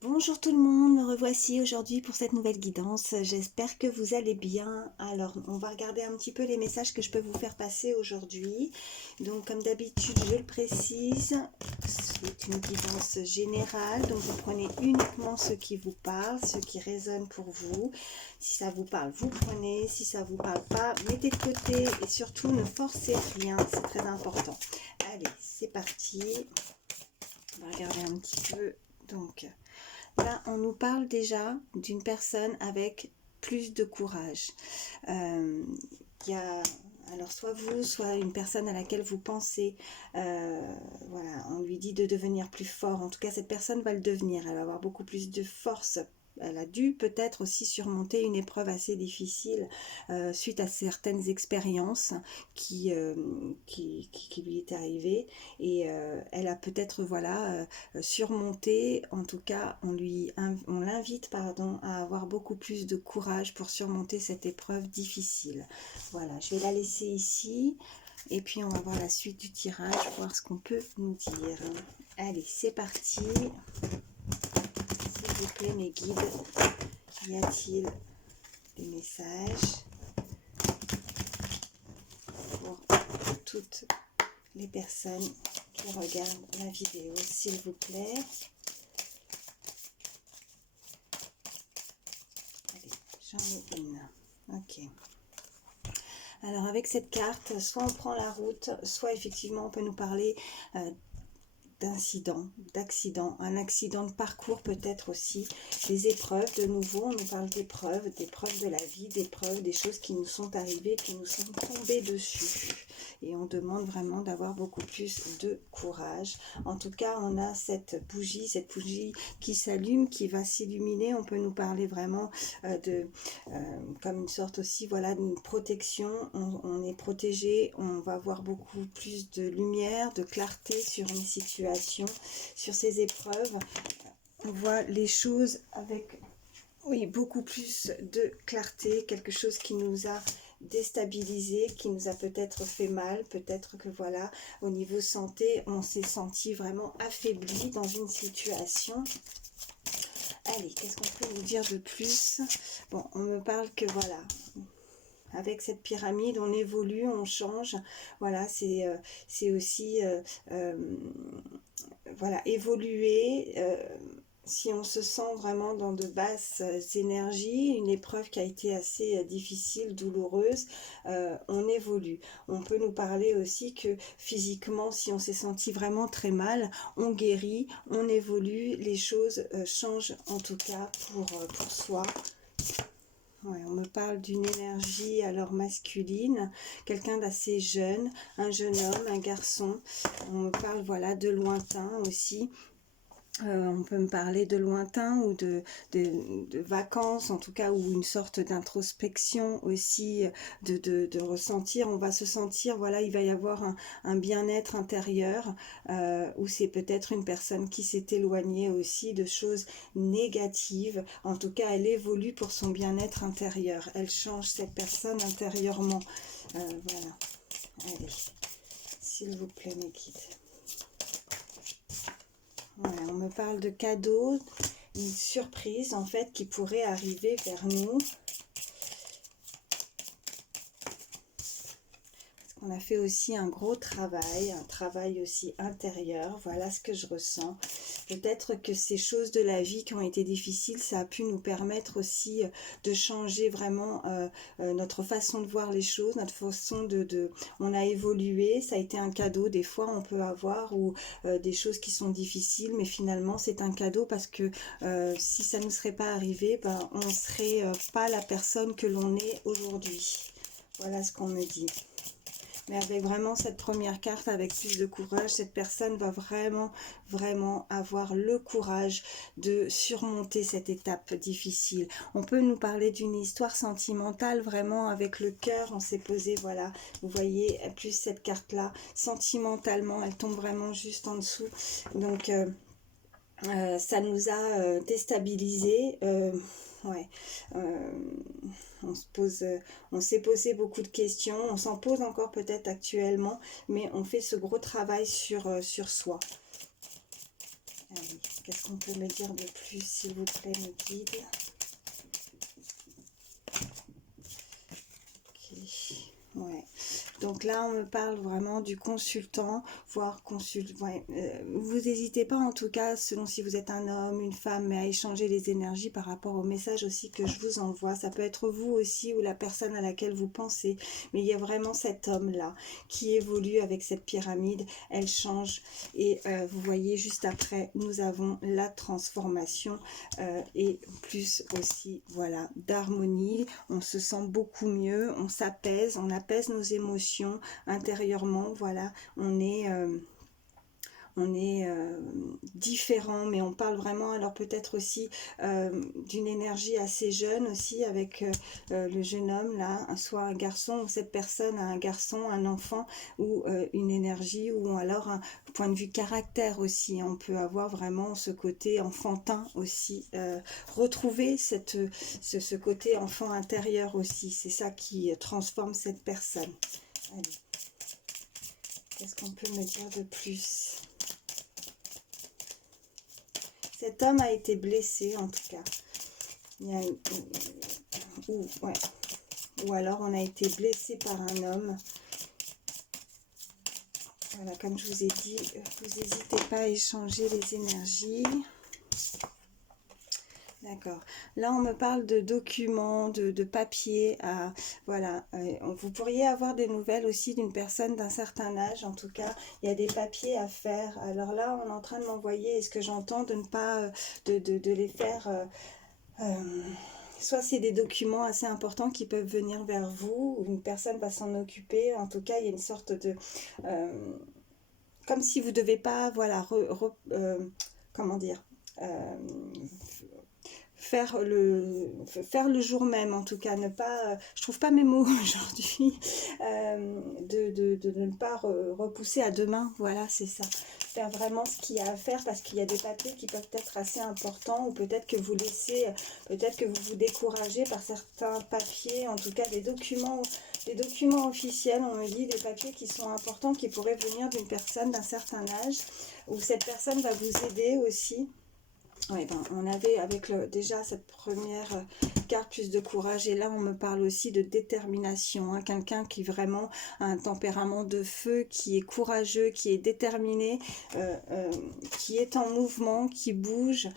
Bonjour tout le monde, me revoici aujourd'hui pour cette nouvelle guidance. J'espère que vous allez bien. Alors, on va regarder un petit peu les messages que je peux vous faire passer aujourd'hui. Donc, comme d'habitude, je le précise, c'est une guidance générale. Donc, vous prenez uniquement ce qui vous parle, ce qui résonne pour vous. Si ça vous parle, vous prenez. Si ça vous parle pas, mettez de côté et surtout ne forcez rien. C'est très important. Allez, c'est parti. On va regarder un petit peu. Donc, là, on nous parle déjà d'une personne avec plus de courage. Il y a alors soit vous, soit une personne à laquelle vous pensez, voilà, on lui dit de devenir plus fort. En tout cas, cette personne va le devenir. Elle va avoir beaucoup plus de force. Elle a dû peut-être aussi surmonter une épreuve assez difficile suite à certaines expériences qui lui est arrivée. Et elle a peut-être voilà surmonté. En tout cas, on l'invite pardon à avoir beaucoup plus de courage pour surmonter cette épreuve difficile. Voilà, je vais la laisser ici et puis on va voir la suite du tirage, voir ce qu'on peut nous dire. Allez, c'est parti. S'il vous plaît, mes guides, y a-t-il des messages pour toutes les personnes qui regardent la vidéo, s'il vous plaît? Allez, j'en ai une. Ok. Alors avec cette carte, soit on prend la route, soit effectivement on peut nous parler d'incidents, d'accidents, un accident de parcours peut-être aussi, des épreuves, de nouveau on nous parle d'épreuves de la vie, d'épreuves, des choses qui nous sont arrivées, qui nous sont tombées dessus. Et on demande vraiment d'avoir beaucoup plus de courage. En tout cas, on a cette bougie qui s'allume, qui va s'illuminer. On peut nous parler vraiment comme une sorte aussi, voilà, d'une protection. On est protégé, on va avoir beaucoup plus de lumière, de clarté sur une situation, sur ces épreuves. On voit les choses avec, oui, beaucoup plus de clarté, quelque chose qui nous a déstabilisé, qui nous a peut-être fait mal, peut-être que voilà, au niveau santé, on s'est senti vraiment affaibli dans une situation. Allez, qu'est-ce qu'on peut vous dire de plus? Bon, on me parle que voilà, avec cette pyramide, on évolue, on change. Voilà, c'est aussi voilà, évoluer. Si on se sent vraiment dans de basses énergies, une épreuve qui a été assez difficile, douloureuse, on évolue. On peut nous parler aussi que physiquement, si on s'est senti vraiment très mal, on guérit, on évolue, les choses changent en tout cas pour soi. Ouais, on me parle d'une énergie alors masculine, quelqu'un d'assez jeune, un jeune homme, un garçon. On me parle voilà de lointain aussi. On peut me parler de lointain ou de vacances, en tout cas, ou une sorte d'introspection aussi, de ressentir. On va se sentir, voilà, il va y avoir un bien-être intérieur, ou c'est peut-être une personne qui s'est éloignée aussi de choses négatives. En tout cas, elle évolue pour son bien-être intérieur. Elle change cette personne intérieurement. Voilà. Allez, s'il vous plaît, mes guides. Voilà, on me parle de cadeaux, une surprise en fait qui pourrait arriver vers nous. Parce qu'on a fait aussi un gros travail, un travail aussi intérieur. Voilà ce que je ressens. Peut-être que ces choses de la vie qui ont été difficiles, ça a pu nous permettre aussi de changer vraiment notre façon de voir les choses, notre façon on a évolué, ça a été un cadeau. Des fois, on peut avoir ou des choses qui sont difficiles, mais finalement, c'est un cadeau parce que si ça ne nous serait pas arrivé, ben, on ne serait pas la personne que l'on est aujourd'hui. Voilà ce qu'on me dit. Mais avec vraiment cette première carte, avec plus de courage, cette personne va vraiment avoir le courage de surmonter cette étape difficile. On peut nous parler d'une histoire sentimentale, vraiment avec le cœur, on s'est posé, voilà, vous voyez, plus cette carte-là, sentimentalement, elle tombe vraiment juste en dessous. Donc, ça nous a déstabilisés. Ouais. On s'est posé beaucoup de questions, on s'en pose encore peut-être actuellement, mais on fait ce gros travail sur soi. Allez, qu'est-ce qu'on peut me dire de plus, s'il vous plaît, me guide? Ok, ouais. Donc là, on me parle vraiment du consultant, voire consulte. Ouais. Vous n'hésitez pas, en tout cas, selon si vous êtes un homme, une femme, mais à échanger les énergies par rapport au message aussi que je vous envoie. Ça peut être vous aussi ou la personne à laquelle vous pensez. Mais il y a vraiment cet homme-là qui évolue avec cette pyramide. Elle change. Et vous voyez, juste après, nous avons la transformation et plus aussi, voilà, d'harmonie. On se sent beaucoup mieux, on s'apaise, on apaise nos émotions intérieurement, voilà, on est différent, mais on parle vraiment alors peut-être aussi d'une énergie assez jeune aussi avec le jeune homme là, soit un garçon ou cette personne a un garçon, un enfant ou une énergie ou alors un point de vue caractère aussi. On peut avoir vraiment ce côté enfantin aussi, retrouver ce côté enfant intérieur aussi. C'est ça qui transforme cette personne. Allez. Qu'est-ce qu'on peut me dire de plus? Cet homme a été blessé en tout cas. Il y a ouais. Ou alors on a été blessé par un homme. Voilà, comme je vous ai dit, vous n'hésitez pas à échanger les énergies. D'accord. Là, on me parle de documents, de papiers. Voilà. Vous pourriez avoir des nouvelles aussi d'une personne d'un certain âge. En tout cas, il y a des papiers à faire. Alors là, on est en train de m'envoyer, et ce que j'entends, de ne pas de les faire. Soit c'est des documents assez importants qui peuvent venir vers vous, ou une personne va s'en occuper. En tout cas, il y a une sorte de... comme si vous ne devez pas, voilà, comment dire faire le jour même, en tout cas, ne pas, je trouve pas mes mots aujourd'hui, de ne pas repousser à demain, voilà, c'est ça, faire vraiment ce qu'il y a à faire, parce qu'il y a des papiers qui peuvent être assez importants, ou peut-être que vous laissez, peut-être que vous vous découragez par certains papiers, en tout cas des documents officiels, on me dit, des papiers qui sont importants, qui pourraient venir d'une personne d'un certain âge, où cette personne va vous aider aussi. Oui, ben, on avait avec déjà cette première carte plus de courage, et là on me parle aussi de détermination, hein, quelqu'un qui vraiment a un tempérament de feu, qui est courageux, qui est déterminé, qui est en mouvement, qui bouge.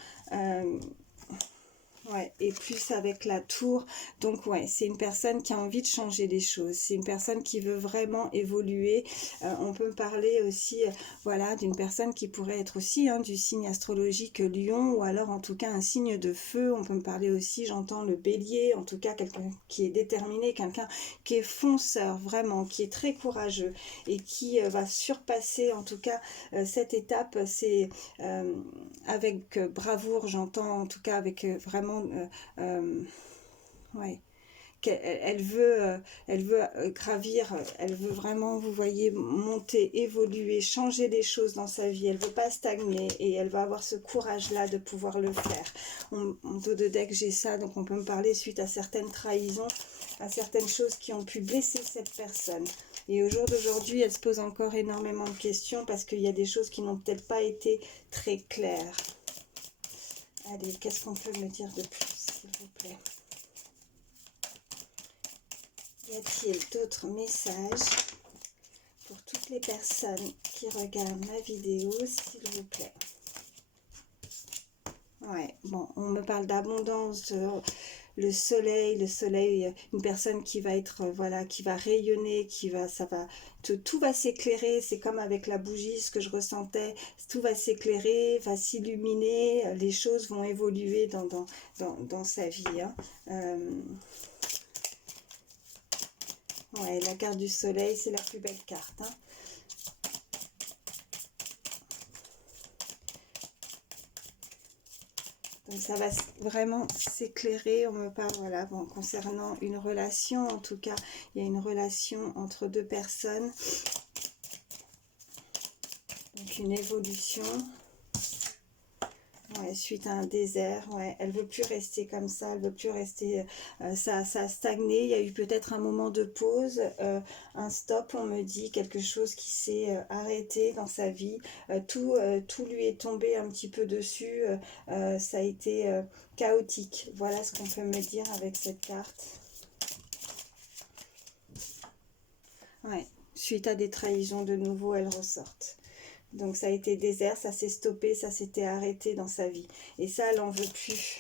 Ouais, et plus avec la tour. Donc ouais, c'est une personne qui a envie de changer les choses. C'est une personne qui veut vraiment évoluer. On peut parler aussi, voilà, d'une personne qui pourrait être aussi du signe astrologique Lion, ou alors en tout cas un signe de feu. On peut me parler aussi, j'entends le Bélier, en tout cas quelqu'un qui est déterminé, quelqu'un qui est fonceur, vraiment, qui est très courageux et qui va surpasser en tout cas cette étape. C'est avec bravoure, j'entends en tout cas avec vraiment ouais, elle veut gravir, elle veut vraiment, vous voyez, monter, évoluer, changer les choses dans sa vie. Elle veut pas stagner, et elle va avoir ce courage-là de pouvoir le faire. En dos de deck, j'ai ça, donc on peut me parler suite à certaines trahisons, à certaines choses qui ont pu blesser cette personne. Et au jour d'aujourd'hui, elle se pose encore énormément de questions, parce qu'il y a des choses qui n'ont peut-être pas été très claires. Allez, qu'est-ce qu'on peut me dire de plus, s'il vous plaît? Y a-t-il d'autres messages pour toutes les personnes qui regardent ma vidéo, s'il vous plaît? Ouais, bon, on me parle d'abondance, le soleil, une personne qui va être, voilà, qui va rayonner, tout va s'éclairer. C'est comme avec la bougie, ce que je ressentais, tout va s'éclairer, va s'illuminer, les choses vont évoluer dans sa vie, hein. Ouais, la carte du soleil, c'est la plus belle carte, hein. Donc ça va vraiment s'éclairer. On me parle, voilà, bon, concernant une relation, en tout cas, il y a une relation entre deux personnes. Donc une évolution. Ouais, suite à un désert, ouais, elle veut plus rester comme ça, elle veut plus rester, ça a stagné, il y a eu peut-être un moment de pause, un stop, on me dit, quelque chose qui s'est arrêté dans sa vie, tout lui est tombé un petit peu dessus, ça a été chaotique, voilà ce qu'on peut me dire avec cette carte. Ouais, suite à des trahisons de nouveau, elles ressortent. Donc ça a été désert, ça s'est stoppé, ça s'était arrêté dans sa vie. Et ça, elle n'en veut plus.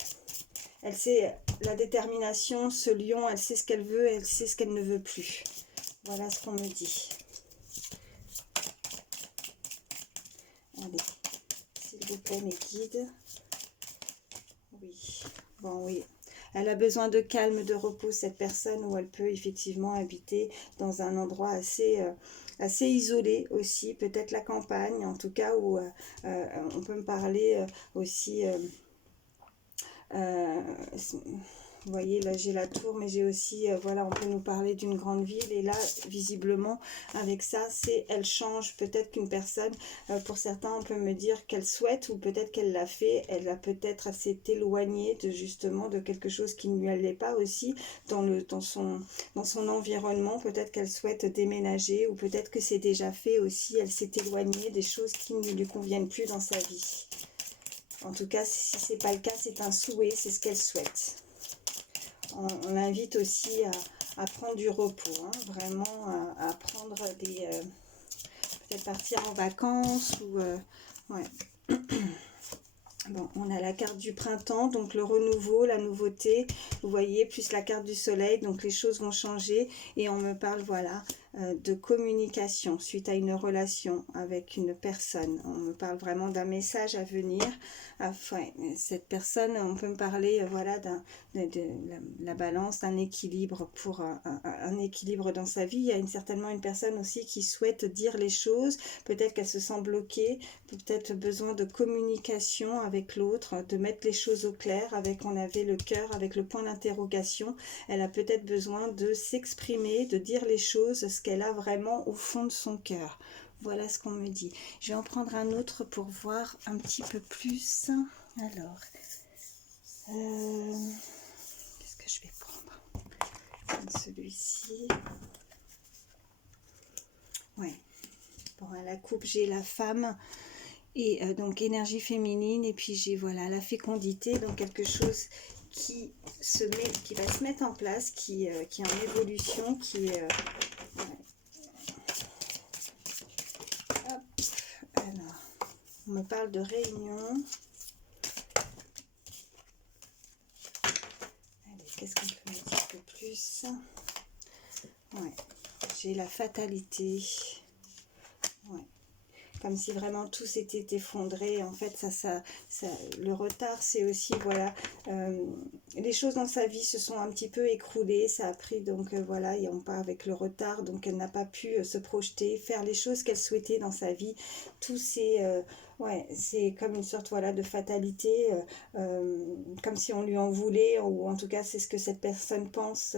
Elle sait la détermination, ce lion, elle sait ce qu'elle veut, elle sait ce qu'elle ne veut plus. Voilà ce qu'on me dit. Allez, s'il vous plaît, mes guides. Oui, bon oui. Elle a besoin de calme, de repos, cette personne, où elle peut effectivement habiter dans un endroit assez isolé aussi, peut-être la campagne, en tout cas, où on peut me parler aussi... vous voyez, là j'ai la tour, mais j'ai aussi, voilà, on peut nous parler d'une grande ville. Et là, visiblement, avec ça, c'est elle change. Peut-être qu'une personne, pour certains, on peut me dire qu'elle souhaite, ou peut-être qu'elle l'a fait, elle a peut-être s'est éloignée de justement de quelque chose qui ne lui allait pas aussi dans son environnement. Peut-être qu'elle souhaite déménager, ou peut-être que c'est déjà fait aussi. Elle s'est éloignée des choses qui ne lui conviennent plus dans sa vie. En tout cas, si ce n'est pas le cas, c'est un souhait, c'est ce qu'elle souhaite. On invite aussi à prendre du repos, hein, vraiment à prendre des... peut-être partir en vacances ou... ouais. Bon, on a la carte du printemps, donc le renouveau, la nouveauté, vous voyez, plus la carte du soleil, donc les choses vont changer. Et on me parle, voilà, de communication suite à une relation avec une personne. On me parle vraiment d'un message à venir. Enfin, cette personne, on peut me parler, voilà, de la balance, d'un équilibre pour un équilibre dans sa vie. Il y a certainement une personne aussi qui souhaite dire les choses. Peut-être qu'elle se sent bloquée, peut-être besoin de communication avec l'autre, de mettre les choses au clair. Avec, on avait le cœur avec le point d'interrogation. Elle a peut-être besoin de s'exprimer, de dire les choses, ce qu'elle a vraiment au fond de son cœur. Voilà ce qu'on me dit. Je vais en prendre un autre pour voir un petit peu plus. Alors, qu'est-ce que je vais prendre? Celui-ci. Ouais. Bon, à la coupe, j'ai la femme. Et donc énergie féminine, et puis j'ai, voilà, la fécondité, donc quelque chose qui va se mettre en place, qui est en évolution, qui est... ouais. Hop, alors, on me parle de réunion. Allez, qu'est-ce qu'on peut mettre un peu plus? Ouais, j'ai la fatalité. Ouais. Comme si vraiment tout s'était effondré. En fait, le retard, c'est aussi, voilà, les choses dans sa vie se sont un petit peu écroulées. Ça a pris, donc voilà, et on part avec le retard. Donc elle n'a pas pu se projeter, faire les choses qu'elle souhaitait dans sa vie. Tout c'est ouais, c'est comme une sorte, voilà, de fatalité, comme si on lui en voulait, ou en tout cas c'est ce que cette personne pense,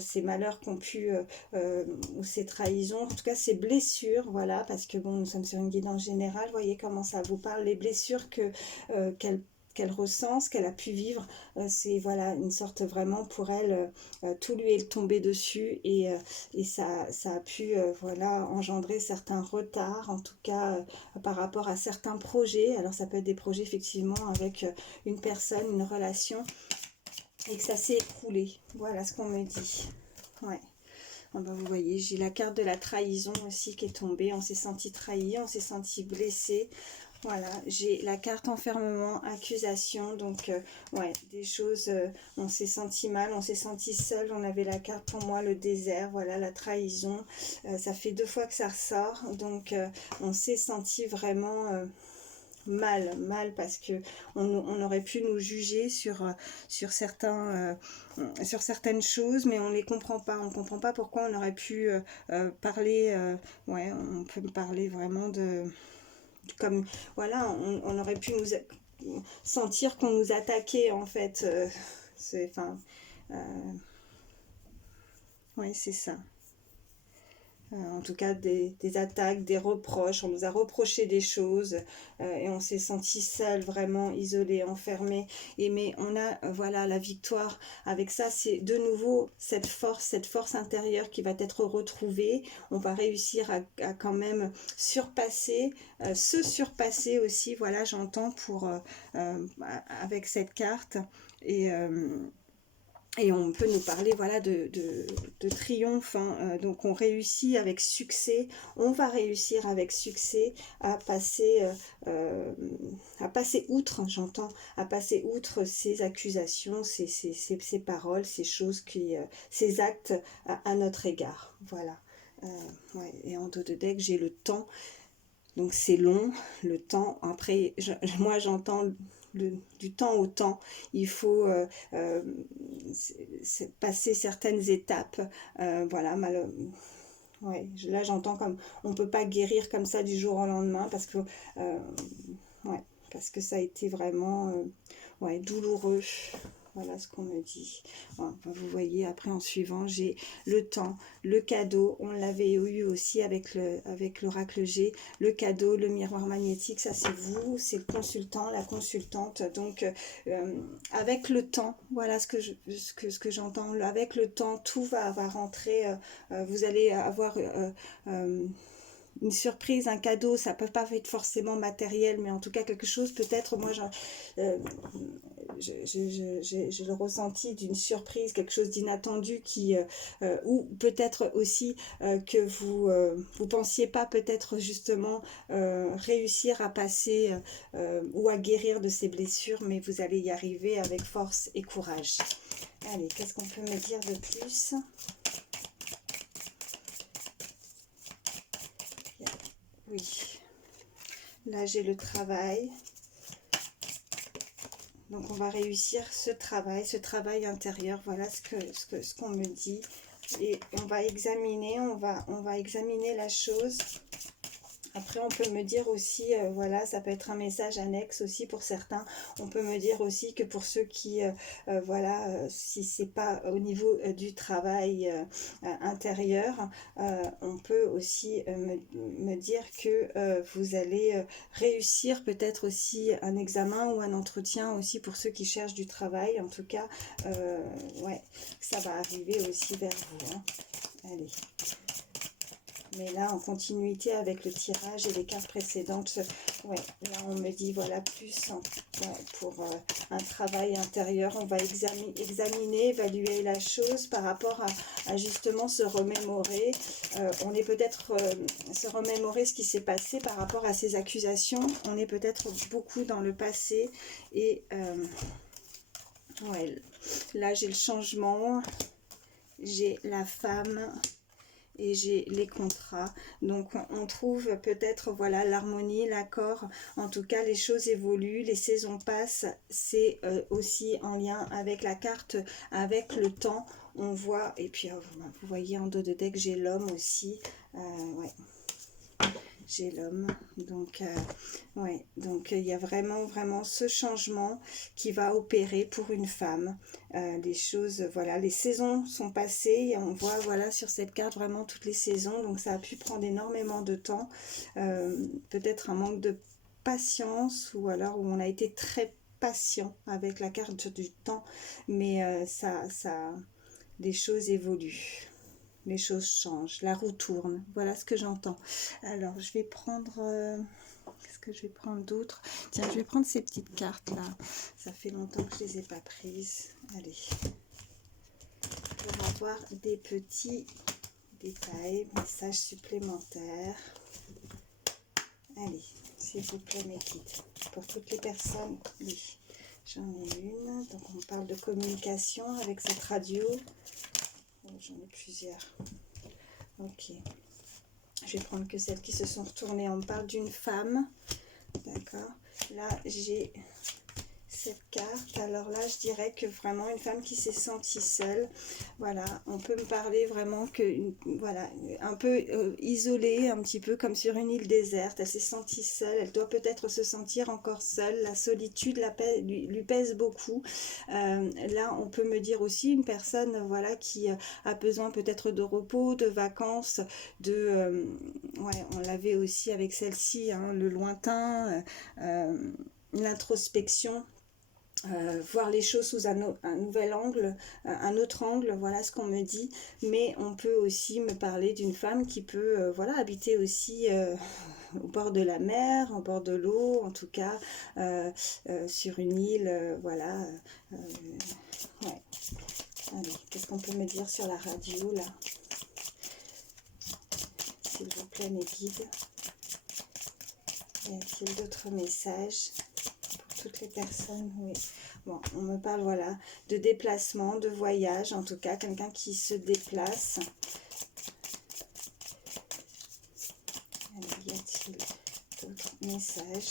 ces malheurs qu'ont pu, ou ces trahisons, en tout cas ces blessures, voilà, parce que bon, nous sommes sur une guidance générale, voyez comment ça vous parle, les blessures qu'elle ressent, ce qu'elle a pu vivre, c'est, voilà, une sorte vraiment pour elle, tout lui est tombé dessus, et ça a pu, voilà, engendrer certains retards, en tout cas par rapport à certains projets. Alors ça peut être des projets effectivement avec une personne, une relation, et que ça s'est écroulé. Voilà ce qu'on me dit. Ouais. Ah ben, vous voyez, j'ai la carte de la trahison aussi qui est tombée. On s'est senti trahi, on s'est senti blessé. Voilà, j'ai la carte enfermement, accusation, donc ouais, des choses, on s'est senti mal, on s'est senti seul. On avait la carte pour moi, le désert, voilà, la trahison, ça fait 2 fois que ça ressort, donc on s'est senti vraiment mal, parce que on aurait pu nous juger sur certaines choses, mais on les comprend pas, on comprend pas pourquoi on aurait pu parler, ouais, on peut me parler vraiment de... Comme, voilà, on aurait pu sentir qu'on nous attaquait, en fait. Enfin, oui, c'est ça. En tout cas des attaques, des reproches, on nous a reproché des choses et on s'est senti seul, vraiment isolé, enfermé. Et mais on a voilà la victoire avec ça, c'est de nouveau cette force intérieure qui va être retrouvée. On va réussir à quand même surpasser, se surpasser aussi. Voilà, j'entends pour avec cette carte et et on peut nous parler voilà, de triomphe. Hein. Donc on réussit avec succès, on va réussir avec succès euh, à passer outre, j'entends, à passer outre ces accusations, ces paroles, ces choses, ces actes à notre égard. Voilà. Ouais. Et en dos de deck, j'ai le temps. Donc c'est long, le temps. Après, moi j'entends du temps au temps. Il faut passer certaines étapes. Voilà, ouais, là j'entends comme on peut pas guérir comme ça du jour au lendemain euh, ouais, parce que ça a été vraiment ouais, douloureux. Voilà ce qu'on me dit. Enfin, vous voyez, après en suivant, j'ai le temps, le cadeau. On l'avait eu aussi avec l'oracle G. Le cadeau, le miroir magnétique, ça c'est vous, c'est le consultant, la consultante. Donc avec le temps, voilà ce que j'entends. Avec le temps, tout va rentrer. Vous allez avoir une surprise, un cadeau, ça peut pas être forcément matériel, mais en tout cas quelque chose, peut-être, moi, euh, j'ai le ressenti d'une surprise, quelque chose d'inattendu ou peut-être aussi que vous pensiez pas peut-être justement réussir à passer ou à guérir de ces blessures, mais vous allez y arriver avec force et courage. Allez, qu'est-ce qu'on peut me dire de plus ? Oui, là j'ai le travail. Donc on va réussir ce travail intérieur. Voilà ce qu'on me dit. Et on va examiner, on va examiner la chose. Après, on peut me dire aussi, voilà, ça peut être un message annexe aussi pour certains. On peut me dire aussi que pour ceux qui, voilà, si c'est pas au niveau du travail intérieur, on peut aussi me dire que vous allez réussir peut-être aussi un examen ou un entretien aussi pour ceux qui cherchent du travail. En tout cas, ouais, ça va arriver aussi vers vous. Hein. Allez. Mais là, en continuité avec le tirage et les cartes précédentes, ouais, là on me dit, voilà, plus ouais, pour un travail intérieur, on va examiner, évaluer la chose par rapport à justement se remémorer. On est peut-être se remémorer ce qui s'est passé par rapport à ces accusations. On est peut-être beaucoup dans le passé et ouais, là j'ai le changement, j'ai la femme. Et j'ai les contrats. Donc on trouve peut-être voilà l'harmonie, l'accord. En tout cas, les choses évoluent, les saisons passent. C'est aussi en lien avec la carte, avec le temps. On voit, et puis vous voyez en dos de deck, j'ai l'homme aussi. Ouais. J'ai l'homme, donc ouais, donc il y a vraiment ce changement qui va opérer pour une femme. Les choses, voilà, les saisons sont passées et on voit voilà sur cette carte vraiment toutes les saisons, donc ça a pu prendre énormément de temps, peut-être un manque de patience ou alors où on a été très patient avec la carte du temps, mais les choses évoluent. Les choses changent, la roue tourne, voilà ce que j'entends. Alors je vais prendre, qu'est-ce que je vais prendre d'autre? Tiens, je vais prendre ces petites cartes là, ça fait longtemps que je les ai pas prises. Allez, pour avoir des petits détails, messages supplémentaires. Allez, s'il vous plaît mes guides, pour toutes les personnes, oui, j'en ai une, donc on parle de communication avec cette radio. J'en ai plusieurs. Ok. Je vais prendre que celles qui se sont retournées. On parle d'une femme. D'accord. Là, j'ai cette carte. Alors là, je dirais que vraiment une femme qui s'est sentie seule, voilà, on peut me parler vraiment que, voilà, un peu isolée, un petit peu comme sur une île déserte. Elle s'est sentie seule, elle doit peut-être se sentir encore seule. La solitude lui pèse beaucoup. Là, on peut me dire aussi une personne, voilà, qui a besoin peut-être de repos, de vacances, ouais, on l'avait aussi avec celle-ci, hein, le lointain, l'introspection, voir les choses sous un nouvel angle, un autre angle, voilà ce qu'on me dit. Mais on peut aussi me parler d'une femme qui peut voilà, habiter aussi au bord de la mer, au bord de l'eau, en tout cas sur une île, voilà. Ouais. Allez, qu'est-ce qu'on peut me dire sur la radio là? S'il vous plaît, mes guides. Y a-t-il d'autres messages pour toutes les personnes? Oui. Bon, on me parle, voilà, de déplacement, de voyage, en tout cas, quelqu'un qui se déplace. Allez, y a-t-il d'autres messages?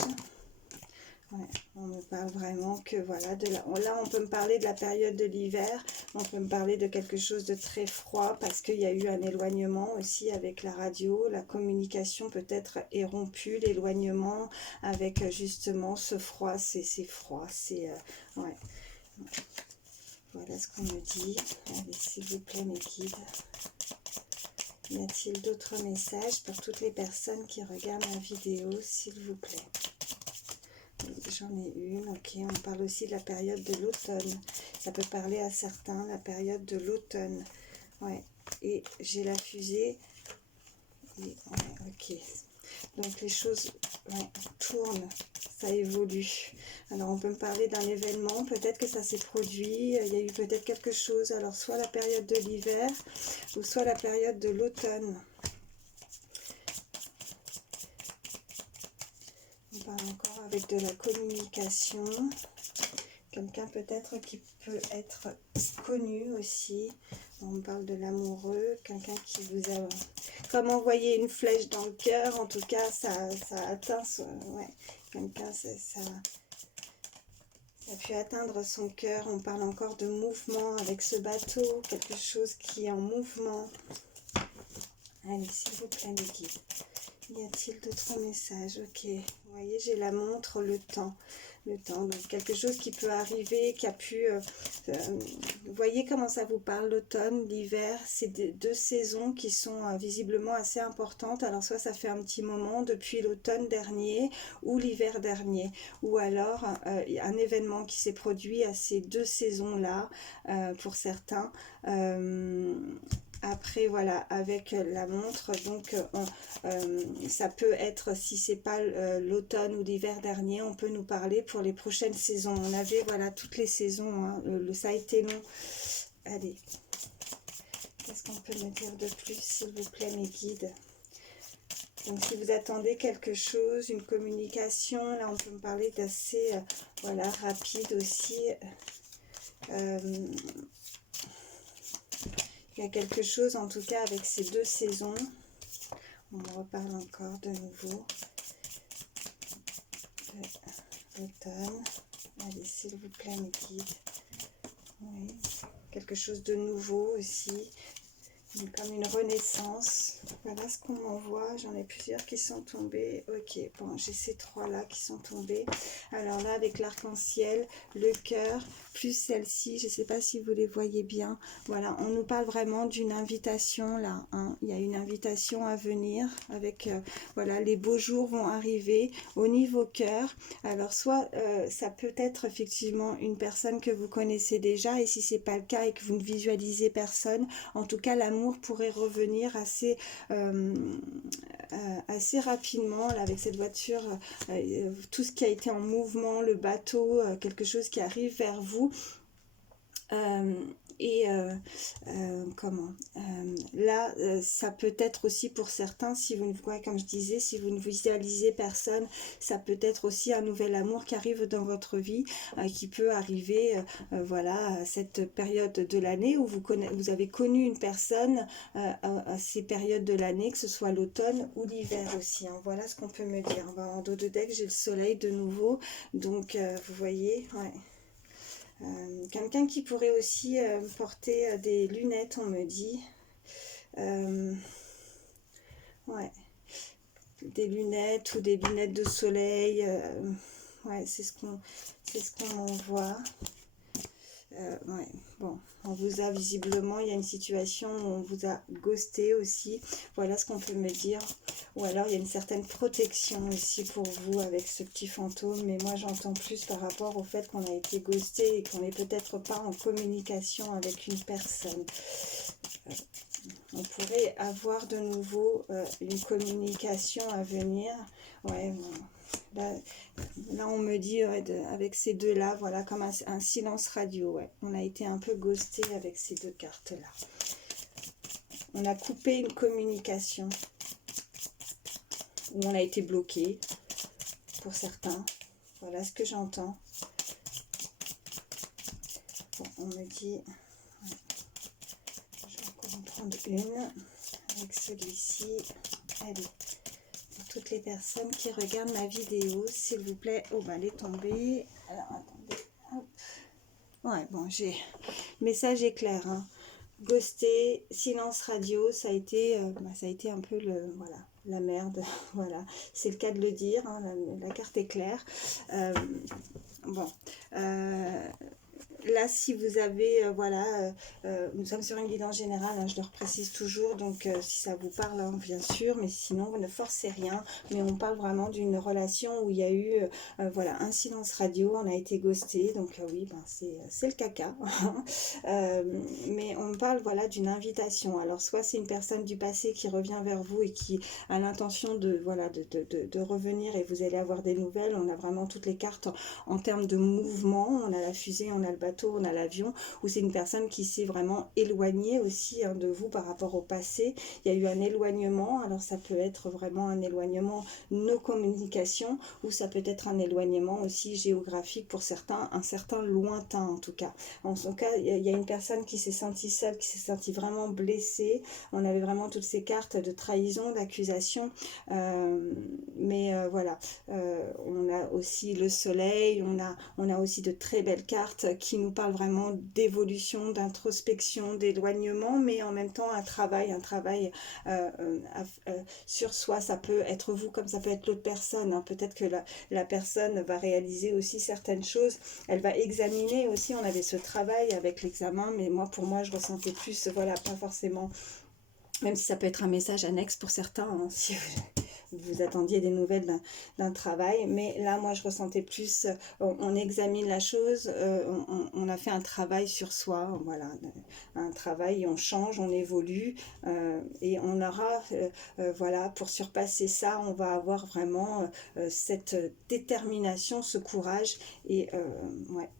Ouais, on me parle vraiment que, voilà, là, on peut me parler de la période de l'hiver, on peut me parler de quelque chose de très froid, parce qu'il y a eu un éloignement aussi avec la radio, la communication peut-être est rompue, l'éloignement avec justement ce froid, c'est froid, c'est... ouais. Voilà ce qu'on me dit. Allez, s'il vous plaît, mes guides. Y a-t-il d'autres messages pour toutes les personnes qui regardent ma vidéo, s'il vous plaît? J'en ai une, ok. On parle aussi de la période de l'automne. Ça peut parler à certains, la période de l'automne. Ouais. Et j'ai la fusée. Et, ouais, ok. Donc les choses, ouais, tournent, ça évolue. Alors on peut me parler d'un événement, peut-être que ça s'est produit, il y a eu peut-être quelque chose. Alors soit la période de l'hiver, ou soit la période de l'automne. On parle encore avec de la communication. Quelqu'un peut-être qui peut être connu aussi. On me parle de l'amoureux, quelqu'un qui vous a comme envoyé une flèche dans le cœur. En tout cas, ça atteint ouais, quelqu'un, ça a pu atteindre son cœur. On parle encore de mouvement avec ce bateau, quelque chose qui est en mouvement. Allez, s'il vous plaît, les guides. Y a-t-il d'autres messages? Ok, vous voyez, j'ai la montre, le temps. Le temps, donc quelque chose qui peut arriver, qui a pu... vous voyez comment ça vous parle, l'automne, l'hiver, c'est deux saisons qui sont visiblement assez importantes. Alors soit ça fait un petit moment, depuis l'automne dernier ou l'hiver dernier, ou alors un événement qui s'est produit à ces deux saisons-là, pour certains. Après, voilà, avec la montre, donc ça peut être, si c'est pas l'automne ou l'hiver dernier, on peut nous parler pour les prochaines saisons. On avait, voilà, toutes les saisons, hein, ça a été long. Allez, qu'est-ce qu'on peut me dire de plus, s'il vous plaît, mes guides? Donc, si vous attendez quelque chose, une communication, là, on peut me parler d'assez, voilà, rapide aussi. Il y a quelque chose, en tout cas, avec ces deux saisons. On me reparle encore de nouveau de l'automne. Allez, s'il vous plaît, mes guides. Oui. Quelque chose de nouveau aussi. Comme une renaissance. Voilà ce qu'on m'envoie. J'en ai plusieurs qui sont tombés. Ok, bon, j'ai ces trois-là qui sont tombés. Alors là, avec l'arc-en-ciel, le cœur, plus celle-ci, je ne sais pas si vous les voyez bien. Voilà, on nous parle vraiment d'une invitation là. Hein. Il y a une invitation à venir avec, voilà, les beaux jours vont arriver au niveau cœur. Alors soit ça peut être effectivement une personne que vous connaissez déjà, et si ce n'est pas le cas et que vous ne visualisez personne, en tout cas l'amour pourrait revenir assez rapidement là, avec cette voiture, tout ce qui a été en mouvement, le bateau, quelque chose qui arrive vers vous. Et comment là, ça peut être aussi pour certains, si vous ne, ouais, comme je disais, si vous ne visualisez personne, ça peut être aussi un nouvel amour qui arrive dans votre vie, qui peut arriver, voilà, à cette période de l'année où vous avez connu une personne à ces périodes de l'année, que ce soit l'automne ou l'hiver aussi, hein. Voilà ce qu'on peut me dire. En dos de deck, j'ai le soleil de nouveau, donc vous voyez, ouais. Quelqu'un qui pourrait aussi porter des lunettes, on me dit. Ouais, des lunettes ou des lunettes de soleil. Ouais, c'est ce qu'on voit. Ouais, bon, on vous a visiblement, il y a une situation où on vous a ghosté aussi. Voilà ce qu'on peut me dire. Ou alors il y a une certaine protection aussi pour vous avec ce petit fantôme. Mais moi j'entends plus par rapport au fait qu'on a été ghosté et qu'on n'est peut-être pas en communication avec une personne. On pourrait avoir de nouveau une communication à venir. Ouais, bon. Là, on me dit, ouais, avec ces deux-là, voilà, comme un silence radio. Ouais. On a été un peu ghosté avec ces deux cartes-là. On a coupé une communication. Ou on a été bloqué, pour certains. Voilà ce que j'entends. Bon, on me dit... Ouais. Je vais encore en prendre une. Avec celui-ci. Allez. Toutes les personnes qui regardent ma vidéo, s'il vous plaît. Oh, bah, elle est tombée. Alors, attendez. Hop. Ouais, bon, message est clair, hein. Ghosté, silence radio, ça a été un peu voilà, la merde. Voilà, c'est le cas de le dire, hein, la carte est claire. Bon. Là, si vous avez, voilà, nous sommes sur une guidance générale, hein, je le reprécise toujours, donc si ça vous parle, hein, bien sûr, mais sinon, vous ne forcez rien, mais on parle vraiment d'une relation où il y a eu, voilà, un silence radio, on a été ghosté, donc oui, ben, c'est le caca, mais on parle, voilà, d'une invitation. Alors, soit c'est une personne du passé qui revient vers vous et qui a l'intention de, voilà, de revenir et vous allez avoir des nouvelles. On a vraiment toutes les cartes en termes de mouvement, on a la fusée, on a le bateau, on a l'avion, où c'est une personne qui s'est vraiment éloignée aussi, hein, de vous par rapport au passé. Il y a eu un éloignement, alors ça peut être vraiment un éloignement nos communications, ou ça peut être un éloignement aussi géographique pour certains, un certain lointain en tout cas. En tout cas, il y a une personne qui s'est sentie seule, qui s'est sentie vraiment blessée. On avait vraiment toutes ces cartes de trahison, d'accusation, mais voilà, on a aussi le soleil, on a aussi de très belles cartes qui nous parlent vraiment d'évolution, d'introspection, d'éloignement, mais en même temps un travail sur soi. Ça peut être vous comme ça peut être l'autre personne, hein. Peut-être que la personne va réaliser aussi certaines choses, elle va examiner aussi. On avait ce travail avec l'examen, mais pour moi je ressentais plus, voilà, pas forcément, même si ça peut être un message annexe pour certains, hein, si vous attendiez des nouvelles d'un travail, mais là moi je ressentais plus, on examine la chose, on a fait un travail sur soi, voilà, un travail, on change, on évolue, et on aura, voilà, pour surpasser ça, on va avoir vraiment cette détermination, ce courage, et ouais,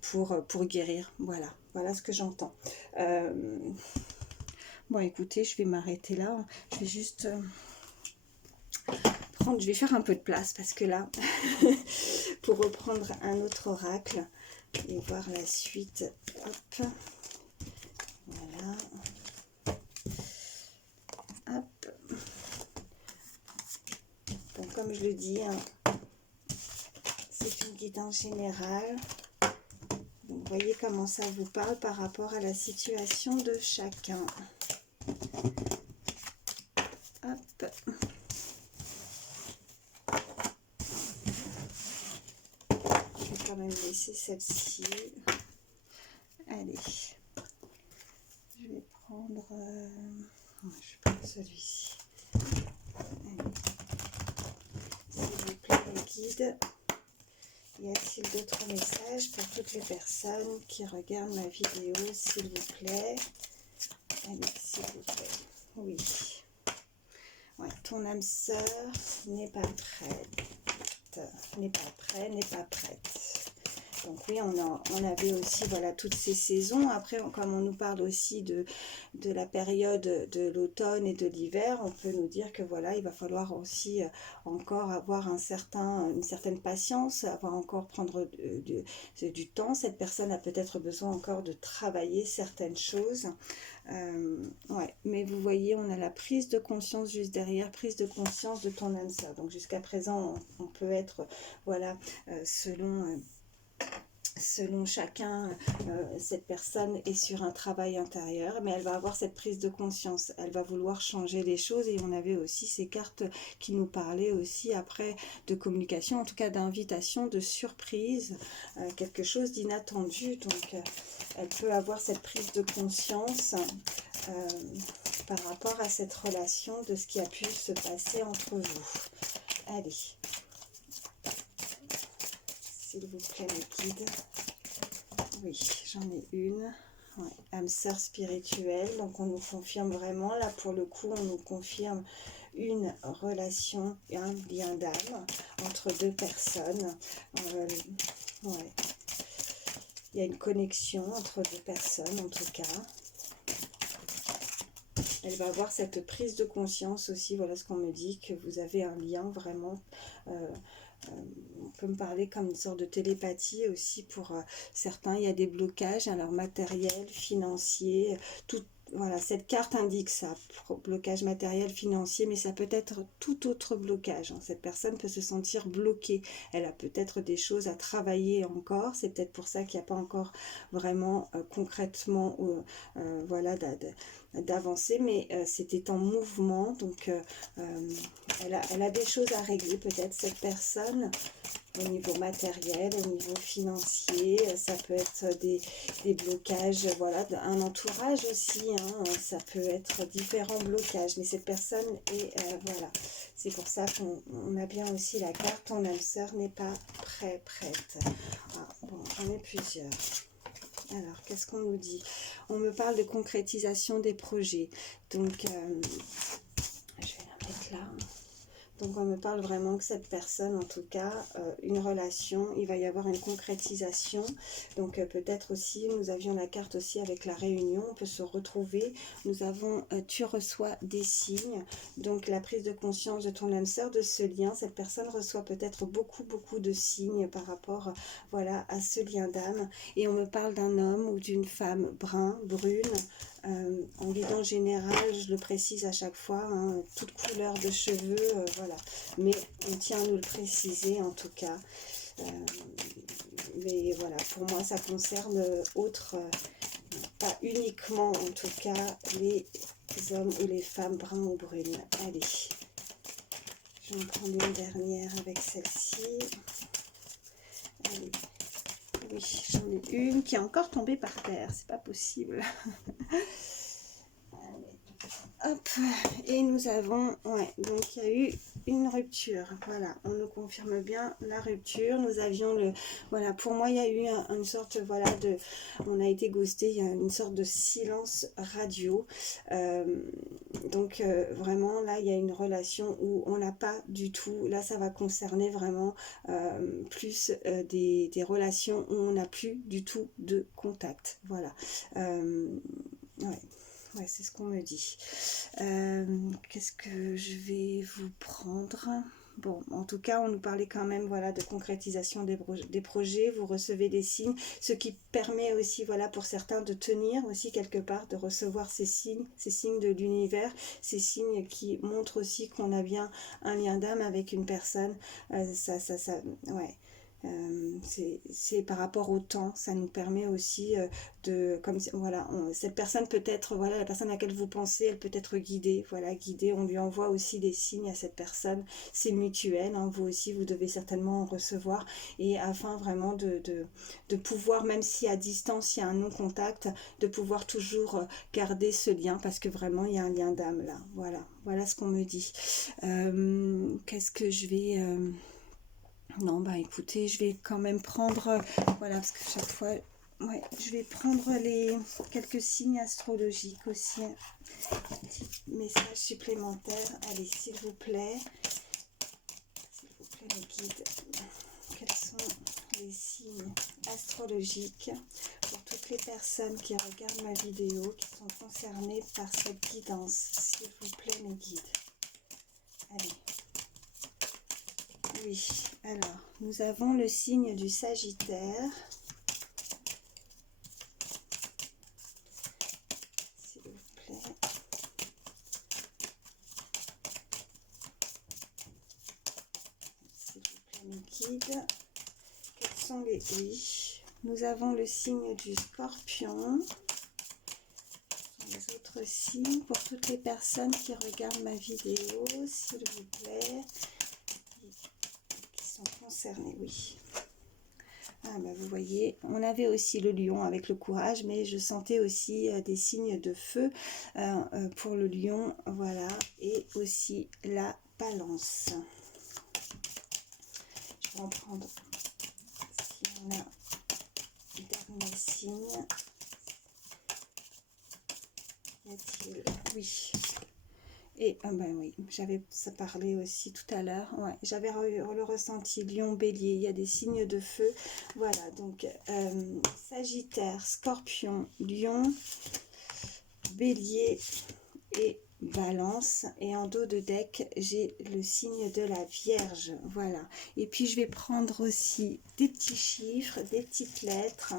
pour guérir, voilà ce que j'entends. Bon, écoutez, je vais m'arrêter là. Je vais juste je vais faire un peu de place parce que là, pour reprendre un autre oracle et voir la suite. Hop. Voilà. Hop. Bon, comme je le dis, hein, c'est une guidance générale. Donc, voyez comment ça vous parle par rapport à la situation de chacun. Hop. Je vais quand même laisser celle-ci. Allez. Je vais prendre... je vais prendre celui-ci. S'il vous plaît, les guides. Y a-t-il d'autres messages pour toutes les personnes qui regardent ma vidéo, s'il vous plaît? Allez, s'il vous plaît. Oui. Ouais, ton âme sœur n'est pas prête. N'est pas prête. Donc oui, on avait aussi voilà, toutes ces saisons. Après, comme on nous parle aussi de la période de l'automne et de l'hiver, on peut nous dire que voilà, il va falloir aussi encore avoir une certaine patience, avoir encore prendre du temps. Cette personne a peut-être besoin encore de travailler certaines choses. Ouais, mais vous voyez, on a la prise de conscience juste derrière, prise de conscience de ton âme sœur. Donc jusqu'à présent, on peut être, voilà, selon chacun, cette personne est sur un travail intérieur, mais elle va avoir cette prise de conscience, elle va vouloir changer les choses. Et on avait aussi ces cartes qui nous parlaient aussi après de communication, en tout cas d'invitation, de surprise, quelque chose d'inattendu. Donc elle peut avoir cette prise de conscience par rapport à cette relation, de ce qui a pu se passer entre vous. Allez, s'il vous plaît, mes guides. Oui, j'en ai une. Ouais, âme sœur spirituelle. Donc on nous confirme vraiment, là pour le coup, on nous confirme une relation, un lien d'âme entre deux personnes. Ouais. Il y a une connexion entre deux personnes, en tout cas. Elle va avoir cette prise de conscience aussi, voilà ce qu'on me dit, que vous avez un lien vraiment... on peut me parler comme une sorte de télépathie aussi pour certains. Il y a des blocages, alors matériel, financier, tout. Voilà, cette carte indique ça, blocage matériel, financier, mais ça peut être tout autre blocage. Cette personne peut se sentir bloquée. Elle a peut-être des choses à travailler encore. C'est peut-être pour ça qu'il n'y a pas encore vraiment concrètement voilà, d'avancer, mais c'était en mouvement. Donc, elle a des choses à régler, peut-être, cette personne. Au niveau matériel, au niveau financier, ça peut être des blocages, voilà, un entourage aussi, hein, ça peut être différents blocages, mais cette personne est, voilà, c'est pour ça qu'on a bien aussi la carte, ton âme sœur n'est pas prête. Ah, bon, j'en ai plusieurs. Alors, qu'est-ce qu'on nous dit? On me parle de concrétisation des projets, donc, je vais la mettre là. Donc on me parle vraiment que cette personne, en tout cas, une relation, il va y avoir une concrétisation. Donc peut-être aussi, nous avions la carte aussi avec la réunion, on peut se retrouver. Nous avons, tu reçois des signes. Donc la prise de conscience de ton âme sœur, de ce lien, cette personne reçoit peut-être beaucoup de signes par rapport, voilà, à ce lien d'âme. Et on me parle d'un homme ou d'une femme brune. En guidance générale, je le précise à chaque fois, hein, toute couleur de cheveux, voilà. Mais on tient à nous le préciser en tout cas. Mais voilà, pour moi ça concerne pas uniquement en tout cas les hommes ou les femmes bruns ou brunes. Allez, je vais en prendre une dernière avec celle-ci. Allez. Oui, j'en ai une qui est encore tombée par terre, c'est pas possible. Hop, et nous avons, ouais, donc il y a eu une rupture, voilà, on nous confirme bien la rupture. Nous avions voilà, pour moi il y a eu une sorte, voilà, on a été ghosté, il y a une sorte de silence radio, donc vraiment là il y a une relation où on n'a pas du tout, là ça va concerner vraiment plus des relations où on n'a plus du tout de contact, voilà, ouais. Ouais, c'est ce qu'on me dit. Qu'est-ce que je vais vous prendre? Bon, en tout cas, on nous parlait quand même, voilà, de concrétisation des projets. Vous recevez des signes, ce qui permet aussi, voilà, pour certains de tenir aussi quelque part, de recevoir ces signes de l'univers, ces signes qui montrent aussi qu'on a bien un lien d'âme avec une personne. Ouais. C'est par rapport au temps, ça nous permet aussi comme voilà, cette personne peut être, voilà, la personne à laquelle vous pensez, elle peut être guidée, voilà, guidée, on lui envoie aussi des signes à cette personne, c'est mutuel, hein, vous aussi vous devez certainement en recevoir, et afin vraiment de pouvoir, même si à distance il y a un non-contact, de pouvoir toujours garder ce lien, parce que vraiment il y a un lien d'âme là, voilà ce qu'on me dit. Qu'est-ce que je vais... Non, bah écoutez, je vais quand même prendre, voilà, parce que chaque fois, ouais, je vais prendre quelques signes astrologiques aussi, messages supplémentaires. Allez, s'il vous plaît, mes guides, quels sont les signes astrologiques pour toutes les personnes qui regardent ma vidéo, qui sont concernées par cette guidance. S'il vous plaît, mes guides. Allez. Oui, alors, nous avons le signe du Sagittaire. S'il vous plaît. S'il vous plaît, mes guides. Quels sont les... Oui, nous avons le signe du Scorpion. Les autres signes, pour toutes les personnes qui regardent ma vidéo, s'il vous plaît, qui sont concernées, oui. Ah ben vous voyez, on avait aussi le lion avec le courage, mais je sentais aussi des signes de feu pour le lion, voilà, et aussi la balance. Je vais en prendre si on a le dernier signe. Oui. Et ben oui, j'avais ça parlé aussi tout à l'heure. Ouais, j'avais le ressenti lion, bélier. Il y a des signes de feu. Voilà, donc Sagittaire, Scorpion, Lion, Bélier et Balance. Et en dos de deck, j'ai le signe de la Vierge. Voilà. Et puis je vais prendre aussi des petits chiffres, des petites lettres.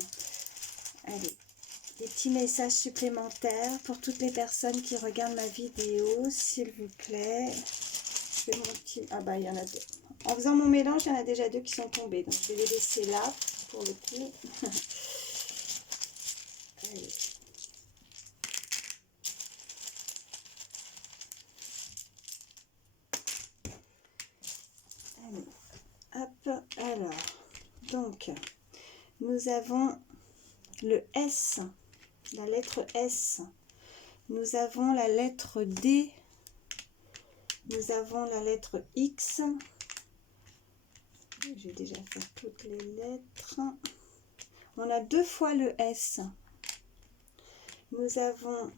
Allez. Des petits messages supplémentaires pour toutes les personnes qui regardent ma vidéo, s'il vous plaît. Je fais mon petit... Ah bah il y en a deux. En faisant mon mélange, il y en a déjà deux qui sont tombés. Donc je vais les laisser là pour le coup. Allez. Allez. Hop. Alors. Donc, nous avons le S. La lettre S, nous avons la lettre D, nous avons la lettre X, j'ai déjà fait toutes les lettres, on a deux fois le S, nous avons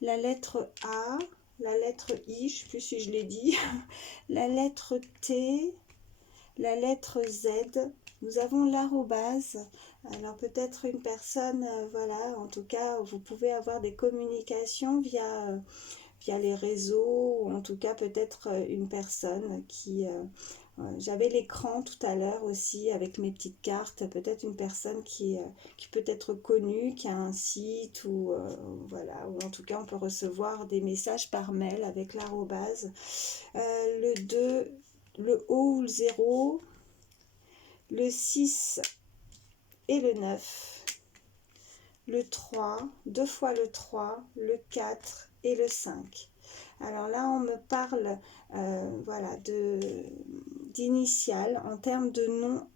la lettre A, la lettre I, je ne sais plus si je l'ai dit, la lettre T, la lettre Z, nous avons l'arrobase. Alors peut-être une personne, voilà, en tout cas, vous pouvez avoir des communications via les réseaux, ou en tout cas peut-être une personne qui... j'avais l'écran tout à l'heure aussi avec mes petites cartes, peut-être une personne qui peut être connue, qui a un site, ou voilà, ou en tout cas on peut recevoir des messages par mail avec l'arrobase. Le 2, le O ou le 0, le 6 et le 9, le 3, deux fois le 3, le 4 et le 5. Alors là, on me parle voilà, d'initiales en termes de nom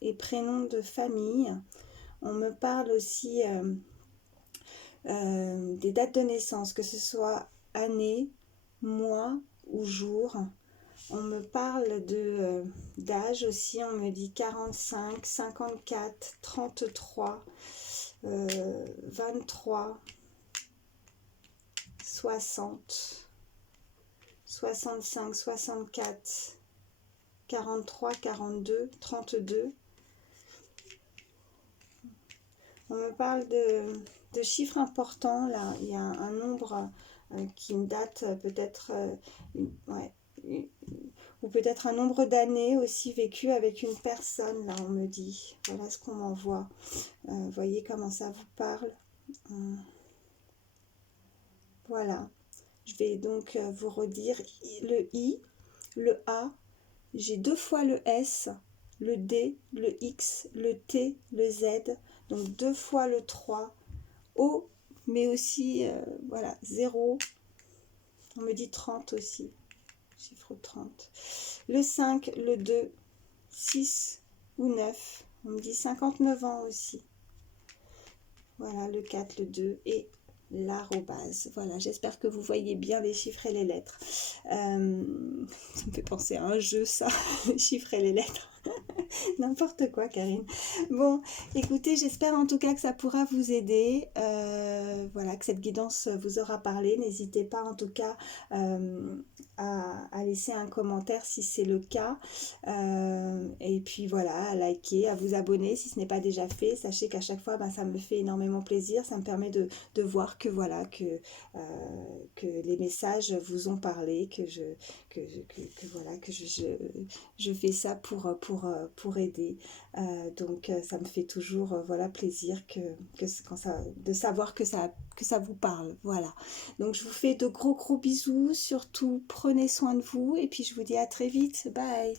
et prénom de famille. On me parle aussi des dates de naissance, que ce soit année, mois ou jour. On me parle d'âge aussi, on me dit 45, 54, 33, 23, 60, 65, 64, 43, 42, 32. On me parle de chiffres importants, là, il y a un nombre qui me date peut-être... ouais, ou peut-être un nombre d'années aussi vécu avec une personne, là on me dit, voilà ce qu'on m'envoie. Voyez comment ça vous parle. Voilà, je vais donc vous redire le I, le A, j'ai deux fois le S, le D, le X, le T, le Z, donc deux fois le 3, O, mais aussi, voilà, 0, on me dit 30 aussi. Chiffre 30. Le 5, le 2, 6 ou 9. On me dit 59 ans aussi. Voilà, le 4, le 2 et l'arrobase. Voilà, j'espère que vous voyez bien les chiffres et les lettres. Ça me fait penser à un jeu, ça, les chiffres et les lettres. N'importe quoi, Karine. Bon, écoutez, j'espère en tout cas que ça pourra vous aider. Voilà, que cette guidance vous aura parlé. N'hésitez pas en tout cas à laisser un commentaire si c'est le cas. Et puis voilà, à liker, à vous abonner si ce n'est pas déjà fait. Sachez qu'à chaque fois, ben, ça me fait énormément plaisir. Ça me permet de voir que voilà, que les messages vous ont parlé, voilà, que je fais ça pour aider. Donc ça me fait toujours voilà, plaisir quand ça, de savoir que ça vous parle. Voilà. Donc je vous fais de gros bisous. Surtout prenez soin de vous et puis je vous dis à très vite. Bye.